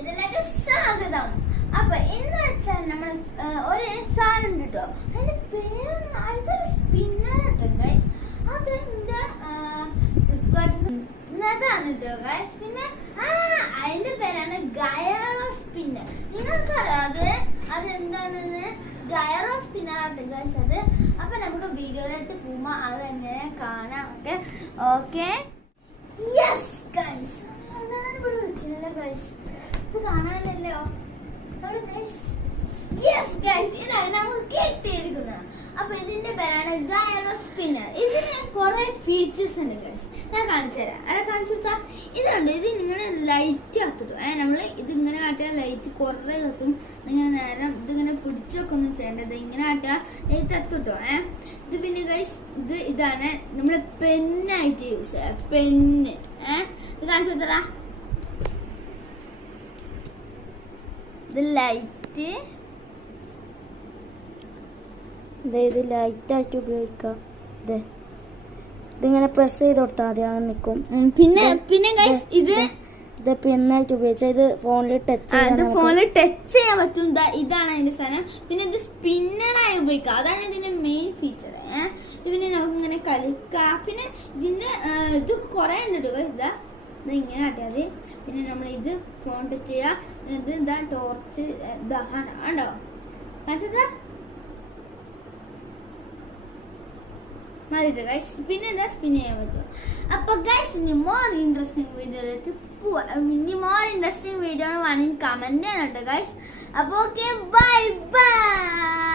ഇതിലേക്ക് സ്വാഗതം. അപ്പൊ എന്ന് വെച്ചാൽ നമ്മൾ ഒരു സാധനം ഉണ്ട് കേട്ടോ. അതിന്റെ പേര് അതൊരു സ്പിന്നർ കേട്ടോ ഗൈസ്. അത് എന്റെ ഫ്ലിപ്കാർട്ടിൽ കേട്ടോ ഗൈസ്. പിന്നെ അതിന്റെ പേരാണ് ഗയറോ സ്പിന്നർ. നിങ്ങൾക്കറിയാം അതെന്താണെന്ന്? ഗയറോ സ്പിന്നർ ആട്ടെ ഗൈസ് അത്. അപ്പൊ നമുക്ക് വീഡിയോയിലോട്ട് പോകുമ്പോ അത് എങ്ങനെ കാണാം. Okay yes guys. ഗൈസ് ഇത് കാണാനല്ലോ യെസ് ഗൈസ്. ഇതാണ് നമുക്ക് കിട്ടിയിരിക്കുന്നത്. അപ്പൊ ഇതിന്റെ പേരാണ് ഗയറോ സ്പിന്നർ. ഇതിന് കുറെ ഫീച്ചേഴ്സ് ഉണ്ട് ഗൈസ്. ഞാൻ കാണിച്ചു തരാം. അവിടെ കാണിച്ചു കൊടുത്താ ഇതുണ്ട്. ഇത് ഇങ്ങനെ ലൈറ്റ് കത്തിട്ടു. നമ്മള് ഇതിങ്ങനെ കാട്ടിയാൽ ലൈറ്റ് കുറെ കത്തും. നിങ്ങൾ നേരം ഇതിങ്ങനെ പിടിച്ചൊക്കെ ഒന്നും ചെയ്യേണ്ടത്. ഇങ്ങനെ കാട്ടിയാൽ ലൈറ്റ് കത്തിട്ടോ. ഇത് പിന്നെ ഗൈസ് ഇതാണ് നമ്മള് പെന്നായിട്ട് യൂസ് ചെയ്യാം. പെന്ന് ഇത് കാണിച്ചു കൊടുത്തടാ. ഇത് ലൈറ്റ്, ഇത് ലൈറ്റായിട്ട് ഉപയോഗിക്കാം. ഇതിങ്ങനെ പ്രസ് ചെയ്ത് കൊടുത്താൽ മതി, അങ്ങനെ നിൽക്കും. പിന്നെ ഗൈസ് ഇത് പെന്നായിട്ട് ഉപയോഗിച്ചാൽ ഇത് ഫോണിൽ ടച്ച് ചെയ്യാൻ പറ്റും. ഇതാണ് അതിന്റെ സാധനം. പിന്നെ ഇത് സ്പിന്നറായി ഉപയോഗിക്കാം. അതാണ് ഇതിന്റെ മെയിൻ ഫീച്ചർ. ഇത് പിന്നെ നമുക്ക് ഇങ്ങനെ കളിക്കാം. പിന്നെ ഇതിന്റെ ഇത് കുറെ ഉണ്ട് ഇതാ. ഇത് ഇങ്ങനെ ആട്ടിയാൽ മതി. പിന്നെ നമ്മൾ ഇത് ഫോൺ ടച്ച് ചെയ്യാം. ഇത് എന്താ ടോർച്ച് ഉണ്ടോ കാണിച്ചതാ മതി ഗൈസ്. പിന്നെ എന്താ സ്പിൻ ചെയ്യാൻ പറ്റും. അപ്പൊ ഗൈസ് ഇനി മോർ ഇൻട്രസ്റ്റിംഗ് വീഡിയോയിലേക്ക് പോവാം. ഇനി മോർ ഇൻട്രസ്റ്റിംഗ് വീഡിയോ വേണമെങ്കിൽ കമന്റ് ചെയ്യണം കേട്ടോ ഗൈസ്. അപ്പൊ ഓക്കെ ബൈ ബൈ.